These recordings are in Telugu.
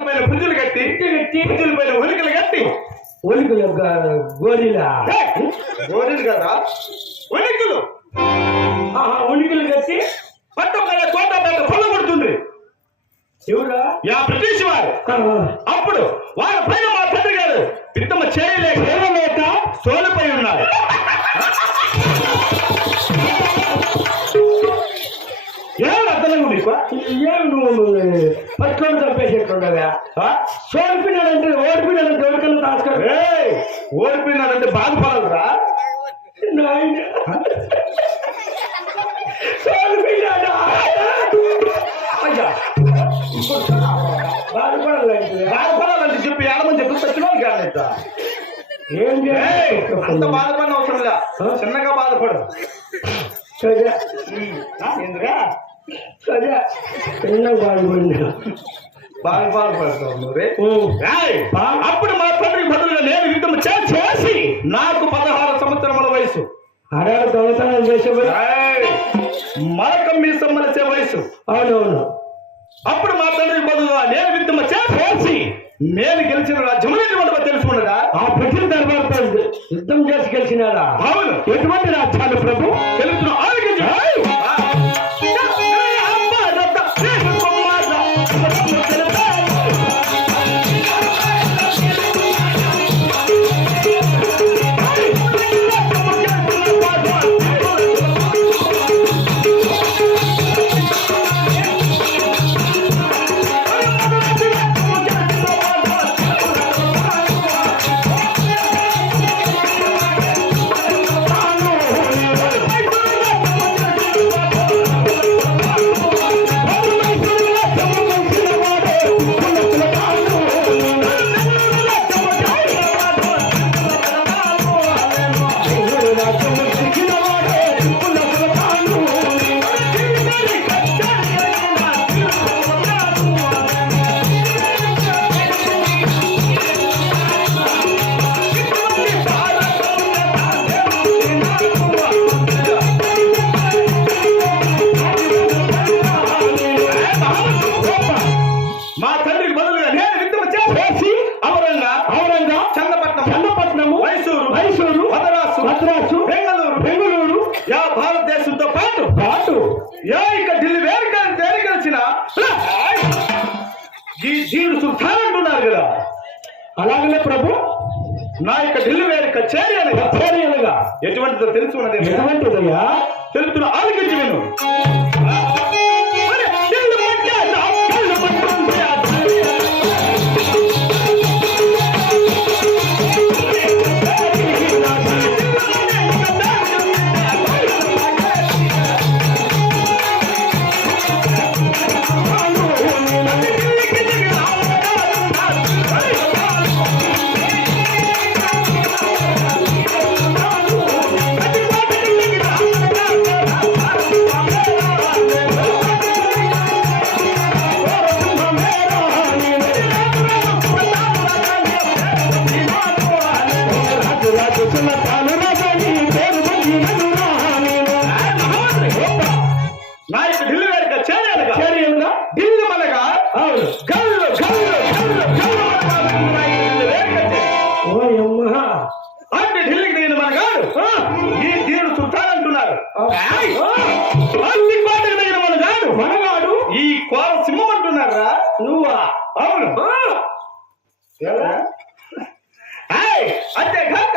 పుంజులు కట్టి పుంజుల పైన ఒలికలు కట్టి ఒలికలు గోరీలా గోరీలు కదా ఒలికలు ఉనికిలు కట్టి పట్టు కోట పెద్ద పొల కొడుతుంది. ఎవరా? యా బ్రిటిష్ వారు. అప్పుడు వారి పైన మా తండ్రి గారు పిత్తమ చేయలేక సోలిపోయి ఉన్నారు. ఏం అర్థం నీకు? ఏమి నువ్వు పట్టులో చంపేసేట్టున్నావా? సోలిపోయినాడంటే ఓడిపోయినాడంటే ఎవరికన్నా దాచుకోరు. ఓడిపోయినాడంటే బాధపడదురా సోలిపోయినాడా? అయ్యా బాధపడాలంటే చెప్పి ఏడమని చెప్పి సచ్చినోళ్ళు కాదు. ఏం అంత బాధపడిన అవసరం లే, చిన్నగా బాధపడు. సరే ఎందుగా సరే చిన్నగా బాధపడినా బాగా బాధపడతావు నువ్వే. అప్పుడు మా తండ్రి బదులుగా నేను యుద్ధం చేసి నాకు 16 సంవత్సరముల వయసు. అరే దొంగతనం చేసే మరకం మీ సమ్మలసే వయసు. అవునవును. అప్పుడు మా తండ్రి బదులుగా నేను యుద్ధం చేసి నేను గెలిచిన రాజ్యం తెలుసుకున్నదా? ఆ పెట్టిన తర్వాత యుద్ధం చేసి గెలిచినారా? అవును. ఎటువంటి రాజ్యాలు ప్రభు తెలుసు ఆలోచించు. బెంగళూరు భారతదేశంతో పాటు ఇక ఢిల్లీ వేరుకలిసిన జీవుడు సుల్తాన్ అంటున్నారు కదా. అలాగనే ప్రభు నా యొక్క ఢిల్లీ వేరుక చేరి అనగా ఎటువంటిదో తెలుసుకున్నది. ఎటువంటిదయ్యా? తెలుపుతున్న ఆలోచించి నేను ఢిల్లీకి దిగిన మనగాడు ఈ దీవుడు సుల్తాన్ అంటున్నారు. దిగిన మనగాడు ఈ కోర సింహం అంటున్నారా? నువ్వా? అవును. అంతే కాక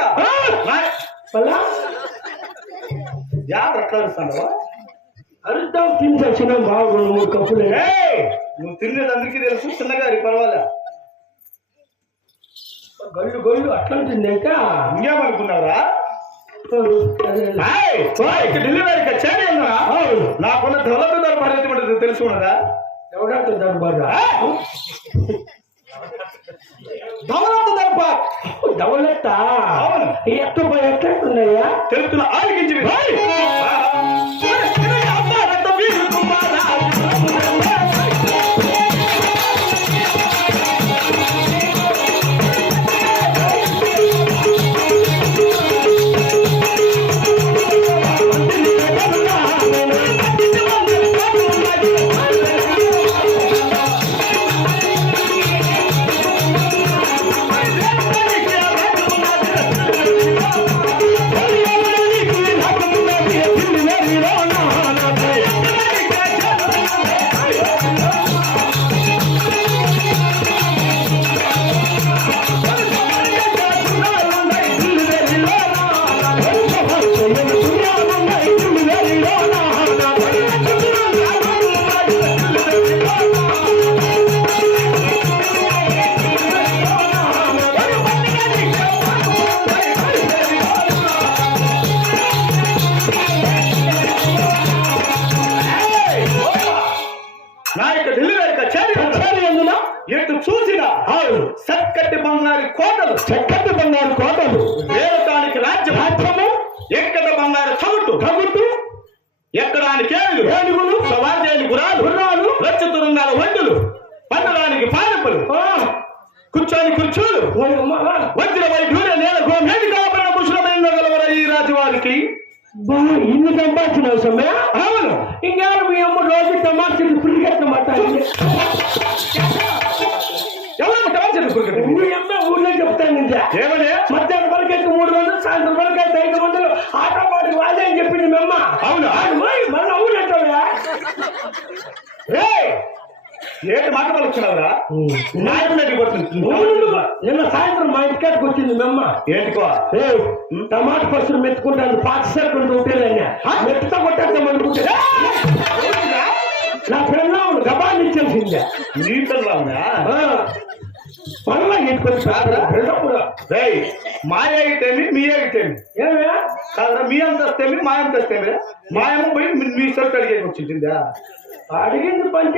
ఎట్లాడుతున్నావా? అర్థం తిని వచ్చిన బాగుండు. 3 కప్పులే నువ్వు తినేది అందరికీ తెలుసు. చిన్నగారి పర్వాలే. గొల్లు అట్లాంటిది ఇంకా ఇంకేమనుకున్నారా? ఢిల్లీ వారికి చేరి ఉందా? నాకున్న దౌలత్ దర్బార్ ఎటువంటి తెలుసుకున్నదా? దౌలత్ దర్బార్ దౌలత్తా? ఎట్లున్నాయా? తెలుస్తున్న ఆలోచించి చూసిన చక్కటి బంగారు కోటలు వేరటానికి రాజ్యము ఎక్కడ బంగారు తగుట్టు ఎక్కడానికి ఏనుగులు సవారి చేయని గుర్రాలు రచ్చ తురంగాల వండులు పండడానికి పానపులు కూర్చొని కుర్చీలు వజ్ర వైఢూర్య నేల గోమేది కాపడిన పుష్పమైన గలవర ఈ రాజువారికి ఇన్ని సంపాదించిన సమయ అవును ఇంకా మీ అమ్మ రోజు టమాటా పురిగట్టమాట ఎవరు టమాటా మీ అమ్మ ఊళ్ళో చెప్తాను ఏమని మధ్యాహ్నం వరకు 300 సాయంత్రం వరకు 500 ఆటో పాటు వాళ్ళే అని చెప్పింది మీ అమ్మ అవును మళ్ళీ ఊళ్ళో అంటావురా ఏంటి మాట పలుకుతున్నావురా నిన్న సాయంత్రం మా ఇంటికాడికి వచ్చింది మీ అమ్మ ఏంటికో టమాటా పసులు మెత్తుకుంటాను పాత సరుకు ఉంటేదన్న మెత్తుతో కొట్టేద్దాం అనుకుంటే నా ఫ్రెండ్ గబాన్ని ఇచ్చేసిందే నీ పిల్లవునా మళ్ళా మా అయితేమి మీ అయితేమి ఏమే కాదురా మీ అంతస్తేమి మా అంతస్తేమి మాయమ్మ పోయి మీ సరుకు అడిగేకి వచ్చిందా అడిగింది పంచ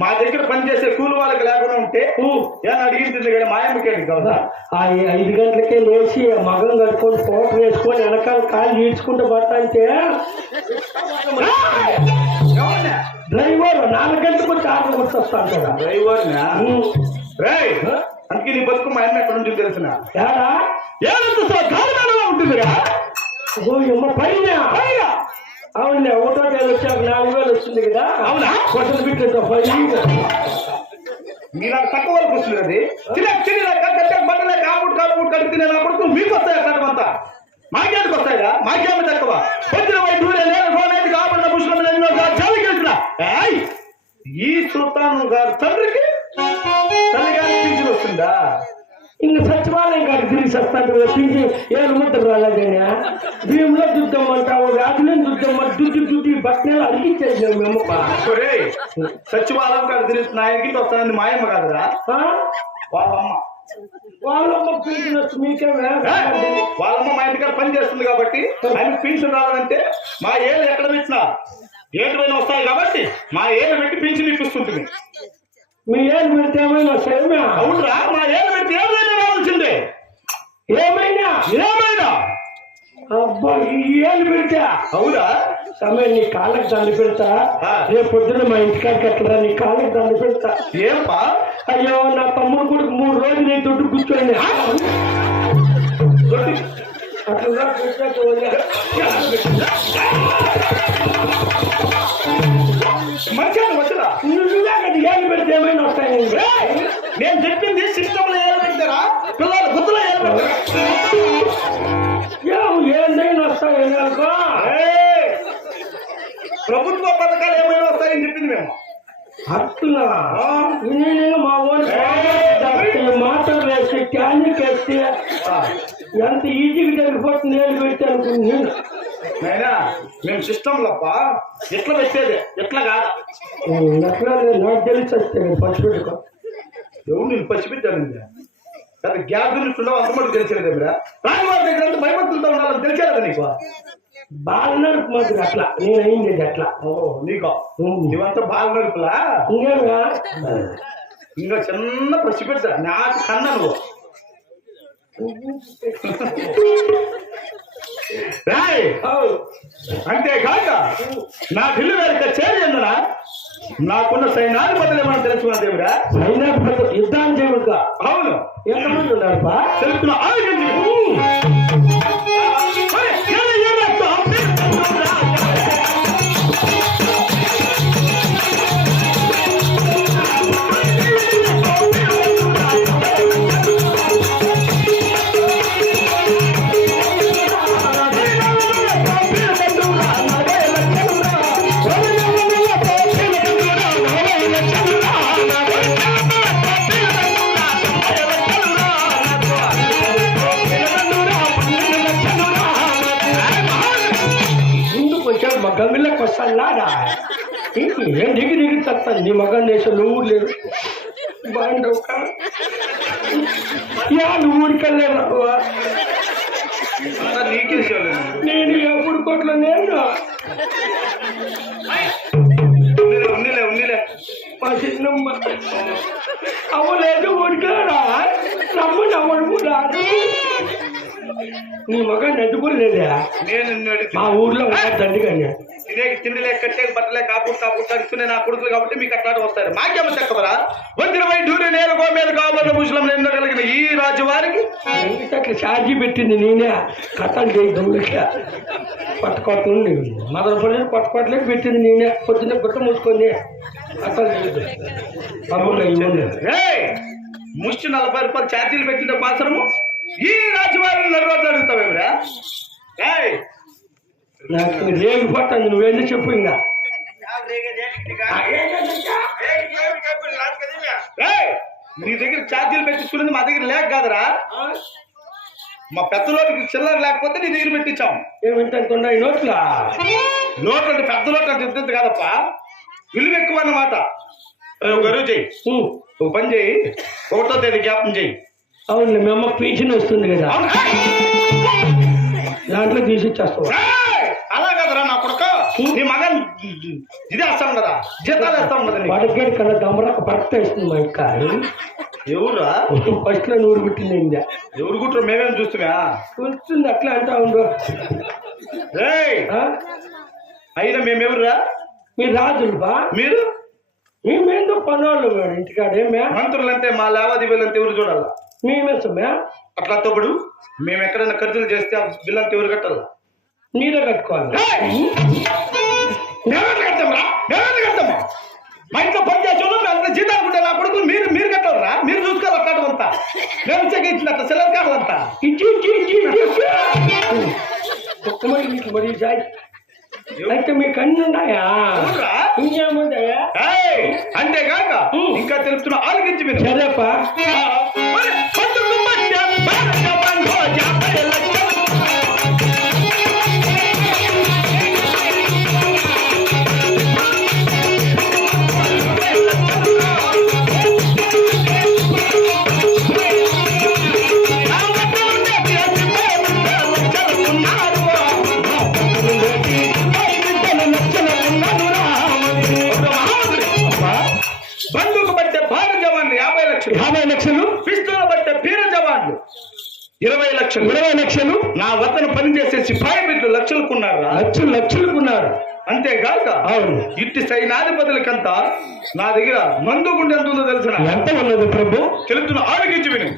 మా దగ్గర పనిచేసే కూలి వాళ్ళకి లేకుండా ఉంటే ఏమన్నా అడిగింది కానీ మాయమ్మకేంటి కదా 5 గంటలకే లేచి మగం కట్టుకొని ఫోటో వేసుకొని వెనకాల కాలు ఈడ్చుకుంటూ పట్టాలంటే డ్రైవర్ 4 గంటలకు వచ్చి ఆటో కొట్టొస్తా అంటాడా డ్రైవర్ అందుకే నీ బతుకు మా అమ్మ ఎక్కడ ఉంటుంది తెలిసిన ఉంటుందిరా పైన అవునులే ఒకటో నెల వచ్చాక 4000 వస్తుంది కదా అవునా కొట్టలు బిడ్డ మీలా తక్కువ వాళ్ళకి వస్తుంది అది బట్టలే కాపుడు కడిగి తినే నా కొడుకు మీకు వస్తాయి కడమంతా మాకేంటికి వస్తాయా మాకేమి తక్కువ పొద్దున వైద్యులే నేను గోనైతే కాబడిన పుష్పం ఎన్నో చదివి వెళ్తున్నా ఈ సుల్తాన్ గారు తండ్రికి తల్లిగారి పింఛన్ వస్తుందా ఇంక సచివాలయం కాడికి తిరిగి వస్తాడు పింఛి 7 ముద్దలు రాలేదైనా భీములో దుద్దమ్మంటావు రాజులే దుద్దమ్మ దుడ్డి బట్టలు అడిగించేది మేము సచివాలయం కాడ తిరుగుతున్న ఆయనకి వస్తానని మాయమ్మ కాదురా వాళ్ళమ్మ పింఛన్ వచ్చి మీకేమే వాళ్ళమ్మ మా ఇంటికాడ పని చేస్తుంది కాబట్టి ఆయన పింఛన్ రావాలంటే మా ఏళ్ళు ఎక్కడ పెట్టినా ఏడు పైన వస్తాయి కాబట్టి మా ఏళ్ళు పెట్టి పింఛన్ ఇప్పిస్తుంటుంది మీ ఏళ్ళు పెడితే ఏమైనా వస్తాయేమే అవునరా మా ఏళ్ళు పెడితే ఏమైనా రావాల్సిందే ఏమైనా అబ్బా ఈ ఏళ్ళు పెడితే అవునా సమయం నీ కాళ్ళకి దండ పెడతా రేపు పొద్దున మా ఇంటికాడికి అట్లా నీ కాళ్ళకి దండ పెడతా ఏమప్పా అయ్యో నా తమ్ముడు కూడా 3 రోజులు నీ దొడ్డు కూర్చోండి అట్లా మంచిగా వచ్చరా ఏళ్ళు పెడితే ఏమైనా వస్తాయి నేను చెప్పింది సిస్టమ్ లో ఏళ్ళు పెడతారా పిల్లలు గుర్తులో ఏళ్ళు పెడతారా ఏందైనా వస్తాయి ప్రభుత్వ పథకాలు ఏమైనా వస్తాయని చెప్పింది మేము అట్లా నేను మా ఓన్ మాటలు వేస్తే క్యాన్కి వేస్తే ఎంత ఈజీగా జరిగిపోతుంది నేను పెడితే అనుకున్నాను అయినా మేము సిస్టమ్ లోప ఎట్లా పెట్టేది ఎట్లా కాదు ఎట్లా నాకు తెలిసి వస్తే పసిపెట్టుకో ఎవరు నేను పసిపెట్టానండి కదా గ్యాప్ గురించి అంతమంది తెలిసేది మీరా రాజువారి దగ్గర అంతా భయభక్తులతో ఉండాలని తెలిసేదా నీకు బాగా నడుపు మాత్రం అట్లా నేను అయింది అట్లా నీకో నువ్వంతా బాగా నడుపులా ఇంకేగా ఇంకా చిన్న పసిపెట్టా నాకు కన్నా నువ్వు అంతేకాక నా ఢిల్లీ వేరిక చేరినందున నాకున్న సైన్యాధిపతులు ఏమన్నా తెలుసుకున్నా దేవుడా సైన్యాధిపతులు యుద్ధాన్ని చేయకుండా అవును ఎంతమంది ఉన్నారు తెలుసుకున్నా గమ్మిళ్ళకి వస్తాడా ఏం దిగి చెప్తాను నీ మగన్ దేశం నువ్వు లేదు బాగుండవు నువ్వు ఊరికెళ్ళాను నేను ఎప్పుడు కొట్ల నేను ఉన్నిలే మా చిన్నమ్మ అవ్వలేదు ఊరికాడా రమ్మని అవ్వడు రాదు నీ మగ నదుకోలేదా నేను నిన్ను అడిగితే మా ఊర్లో తండ్రి కానీ తిండి లేక కట్టే బట్టలే కాపుడు కడుక్కునే నా కొడుకులు కాబట్టి మీకు అట్లాంటి వస్తారు మాకేమో చెక్కవరా వందిరవై డూరి నేల మీద కాబోతున్న ముస్లింలు ఎన్నో కలిగిన ఈ రాజు వారికి అట్లా ఛార్జీ పెట్టింది నేనే కథలు చేయడంలోకి పట్టుకోవట్లేదు మదనపల్లి పట్టుకోవట్లేదు పెట్టింది నేనే పొద్దున్నే గుట్ట మూసుకొని కథలు చేయదు ముష్టి 40 రూపాయలు ఛార్జీలు పెట్టిన అవసరము ఈ రాజు వారిని నడువట్లు అడుగుతావేమిరా నాకు రేగు పట్టండి నువ్వేంటి చెప్పు ఇంకా నీ దగ్గర ఛార్జీలు పెట్టించుకునేది మా దగ్గర లేక కాదురా మా పెద్దలోటికి చిల్లర లేకపోతే నీ దగ్గర పెట్టించాం ఏమిటంటున్నా ఈ నోట్లా నోట్లు అంటే పెద్ద నోట్లు అంటే ఇద్దరు కాదప్ప విలువ ఎక్కువ అన్నమాట గరువు చెయ్యి ఒక పని చెయ్యి 1వ తేదీ జ్ఞాపం చెయ్యి అవును మీ అమ్మకు పింఛన్ వస్తుంది కదా దాంట్లో తీసిచ్చేస్తావు అలా కదరా నా కొడుక నీ మగన్ ఇది వేస్తాం కదా జీతాలు వేస్తాం కదా వడగడి కన్నా దమ్మరక భర్త వేస్తుంది మా ఇంకా ఎవరురా ఫస్ట్ లో 100 పుట్టింది ఇంకా ఎవరు కుట్ర మేమేం చూస్తున్నా వస్తుంది అట్లా అంటా ఉండు అయినా మేమెవరురా మీరు రాజులు బా మీరు మేమేందో పనోళ్ళు ఇంటికాడేమే మంత్రులు అంటే మా లావాదేవీలు అంటే ఎవరు చూడాలా మేమేసమే అట్లా తప్పుడు మేము ఎక్కడైనా ఖర్చులు చేస్తే ఆ బిల్లు అంతా ఎవరు కట్టాలా నీరే కట్టుకోవాలి కడతామా మా ఇంట్లో పని చేసేవాళ్ళు మేము అంత జీతాలు ఉంటే నా కొడుకు మీరు కట్టాలరా మీరు చూసుకోవాలి అట్లా అంతా మేము ఇచ్చాక ఇచ్చిన అట్లా సెలవు కావాలంతా మరి అయితే మీకు అన్ని ఉన్నాయా ఇంకేముందయా అంతేగాక ఇంకా తెలుస్తున్న ఆలోచించి మీరు సరేపా బంధుకు బట్టే భార జవాన్లు 50 లక్షలు పిస్తూల బట్టే పీర జవాన్లు 20 లక్షలు నా వద్దన పనిచేసే సిపాయి బిడ్డలు లక్షలుకున్నారు అంతేగాక అవును ఇట్టి సైనాధిపతులకంతా నా దగ్గర మందు గుండె ఎంత ఉందో తెలిసిన ఎంత ఉన్నది ప్రభు తెలుస్తున్న ఆలోచించి విను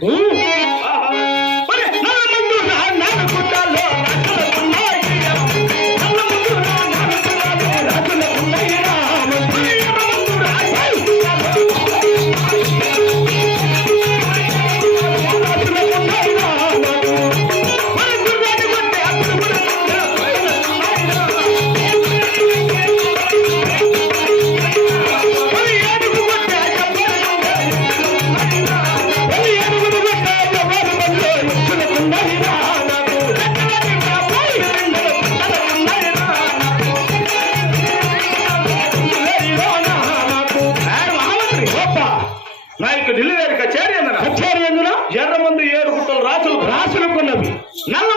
నా యొక్క ఢిల్లీ కచేరీ అందున ఎర్ర మందు 7 గుట్టలు రాసులుకున్నవి నల్ల